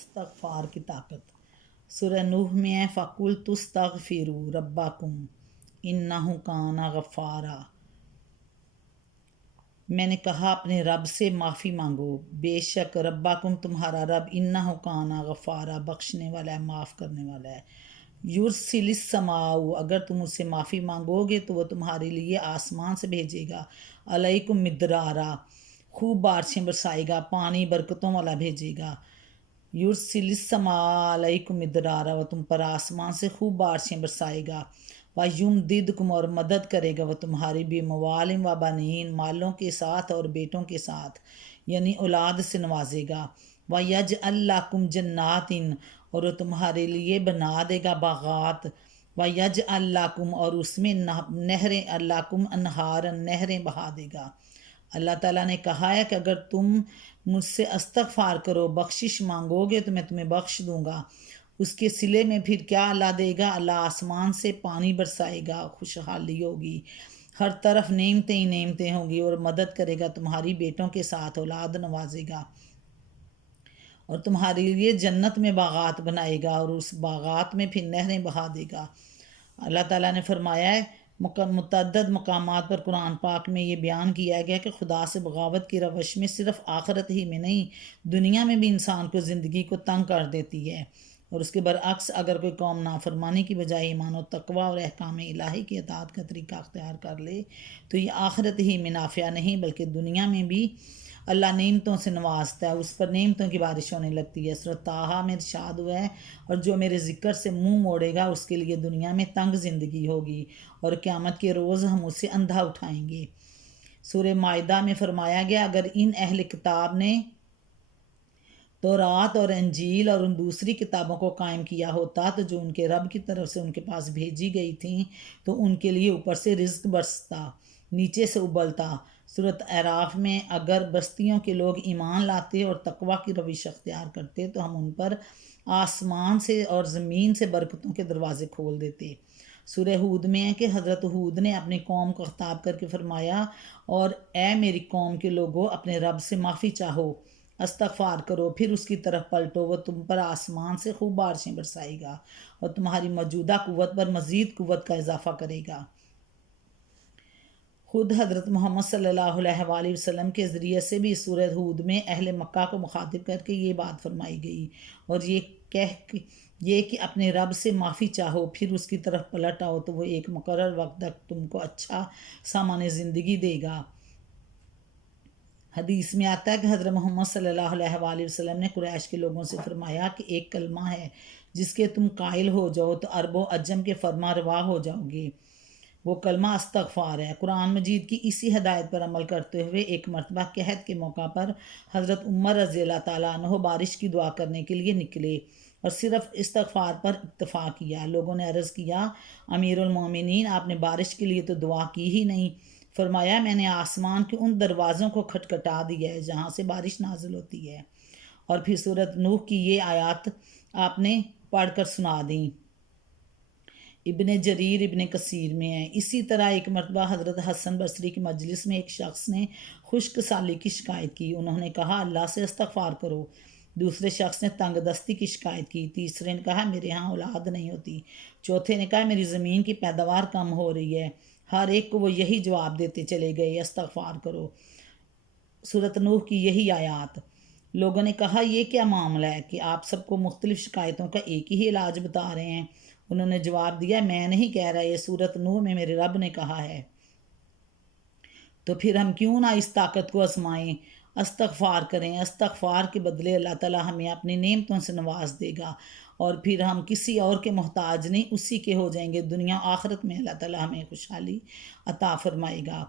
استغفار کی طاقت سورہ نوح میں ہے فَقُلْتُ اسْتَغْفِرُوا رَبَّكُمْ إِنَّهُ كَانَ غَفَّارًا۔ میں نے کہا اپنے رب سے معافی مانگو، بے شک ربکم تمہارا رب انہ کان غفارا بخشنے والا ہے، معاف کرنے والا ہے۔ یرسل السماء، اگر تم اس سے معافی مانگو گے تو وہ تمہارے لیے آسمان سے بھیجے گا، علیکم مدرارا، خوب بارشیں برسائے گا، پانی برکتوں والا بھیجے گا۔ یرسل السماء علیکم مدرارا، وہ تم پر آسمان سے خوب بارشیں برسائے گا۔ وَيُمْدِدْكُمْ، اور مدد کرے گا وہ تمہاری بِمَوَالٍ وَبَنِينَ، مالوں کے ساتھ اور بیٹوں کے ساتھ، یعنی اولاد سے نوازے گا۔ وَيَجْعَلْ لَكُمْ جَنَّاتٍ، اور وہ تمہارے لیے بنا دے گا باغات۔ وَيَجْعَلْ لَكُمْ، اور اس میں نہریں، لَكُمْ انہارا، نہریں بہا دے گا۔ اللہ تعالیٰ نے کہا ہے کہ اگر تم مجھ سے استغفار کرو، بخشش مانگو گے تو میں تمہیں بخش دوں گا۔ اس کے صلے میں پھر کیا اللہ دے گا؟ اللہ آسمان سے پانی برسائے گا، خوشحالی ہوگی، ہر طرف نعمتیں ہی نعمتیں ہوں گی، اور مدد کرے گا تمہاری بیٹوں کے ساتھ، اولاد نوازے گا، اور تمہارے لیے جنت میں باغات بنائے گا، اور اس باغات میں پھر نہریں بہا دے گا۔ اللہ تعالیٰ نے فرمایا ہے، متعدد مقامات پر قرآن پاک میں یہ بیان کیا گیا کہ خدا سے بغاوت کی روش میں صرف آخرت ہی میں نہیں، دنیا میں بھی انسان کو زندگی کو تنگ کر دیتی ہے، اور اس کے برعکس اگر کوئی قوم نافرمانی کی بجائے ایمان و تقوی اور احکام الہی کی اطاعت کا طریقہ اختیار کر لے تو یہ آخرت ہی میں نافع نہیں بلکہ دنیا میں بھی اللہ نعمتوں سے نوازتا ہے، اس پر نعمتوں کی بارش ہونے لگتی ہے۔ سورۃ طٰہٰ میں ارشاد ہوا ہے، اور جو میرے ذکر سے منہ موڑے گا اس کے لیے دنیا میں تنگ زندگی ہوگی، اور قیامت کے روز ہم اسے اندھا اٹھائیں گے۔ سورہ مائدہ میں فرمایا گیا، اگر ان اہل کتاب نے تورات اور انجیل اور ان دوسری کتابوں کو قائم کیا ہوتا تو جو ان کے رب کی طرف سے ان کے پاس بھیجی گئی تھیں تو ان کے لیے اوپر سے رزق برستا، نیچے سے ابلتا۔ سورۃ اعراف میں اگر بستیوں کے لوگ ایمان لاتے اور تقوی کی روش اختیار کرتے تو ہم ان پر آسمان سے اور زمین سے برکتوں کے دروازے کھول دیتے۔ سورہ ہود میں ہے کہ حضرت ہود نے اپنی قوم کو خطاب کر کے فرمایا، اور اے میری قوم کے لوگوں، اپنے رب سے معافی چاہو، استغفار کرو، پھر اس کی طرف پلٹو، وہ تم پر آسمان سے خوب بارشیں برسائے گا اور تمہاری موجودہ قوت پر مزید قوت کا اضافہ کرے گا۔ خود حضرت محمد صلی اللہ علیہ وآلہ وسلم کے ذریعے سے بھی سورہ ہود میں اہل مکہ کو مخاطب کر کے یہ بات فرمائی گئی، اور یہ کہ اپنے رب سے معافی چاہو، پھر اس کی طرف پلٹ آؤ تو وہ ایک مقرر وقت تک تم کو اچھا سامان زندگی دے گا۔ حدیث میں آتا ہے کہ حضرت محمد صلی اللہ علیہ وآلہ وسلم نے قریش کے لوگوں سے فرمایا کہ ایک کلمہ ہے جس کے تم قائل ہو جاؤ تو عرب و عجم کے فرما روا ہو جاؤ گے، وہ کلمہ استغفار ہے۔ قرآن مجید کی اسی ہدایت پر عمل کرتے ہوئے ایک مرتبہ قحط کے موقع پر حضرت عمر رضی اللہ تعالیٰ عنہ بارش کی دعا کرنے کے لیے نکلے اور صرف استغفار پر اکتفا کیا۔ لوگوں نے عرض کیا، امیر المومنین، آپ نے بارش کے لیے تو دعا کی ہی نہیں۔ فرمایا، میں نے آسمان کے ان دروازوں کو کھٹکھٹا دیا ہے جہاں سے بارش نازل ہوتی ہے، اور پھر سورۃ نوح کی یہ آیات آپ نے پڑھ کر سنا دیں۔ ابن جریر ابن کثیر میں ہے۔ اسی طرح ایک مرتبہ حضرت حسن بصری کی مجلس میں ایک شخص نے خشک سالی کی شکایت کی، انہوں نے کہا اللہ سے استغفار کرو۔ دوسرے شخص نے تنگ دستی کی شکایت کی، تیسرے نے کہا میرے ہاں اولاد نہیں ہوتی، چوتھے نے کہا میری زمین کی پیداوار کم ہو رہی ہے۔ ہر ایک کو وہ یہی جواب دیتے چلے گئے، استغفار کرو، سورۃ نوح کی یہی آیات۔ لوگوں نے کہا یہ کیا معاملہ ہے کہ آپ سب کو مختلف شکایتوں کا ایک ہی علاج بتا رہے ہیں؟ انہوں نے جواب دیا، میں نہیں کہہ رہا، یہ سورۃ نوح میں میرے رب نے کہا ہے، تو پھر ہم کیوں نہ اس طاقت کو آزمائیں، استغفار کریں۔ استغفار کے بدلے اللہ تعالیٰ ہمیں اپنی نعمتوں سے نواز دے گا، اور پھر ہم کسی اور کے محتاج نہیں، اسی کے ہو جائیں گے۔ دنیا آخرت میں اللہ تعالیٰ ہمیں خوشحالی عطا فرمائے گا۔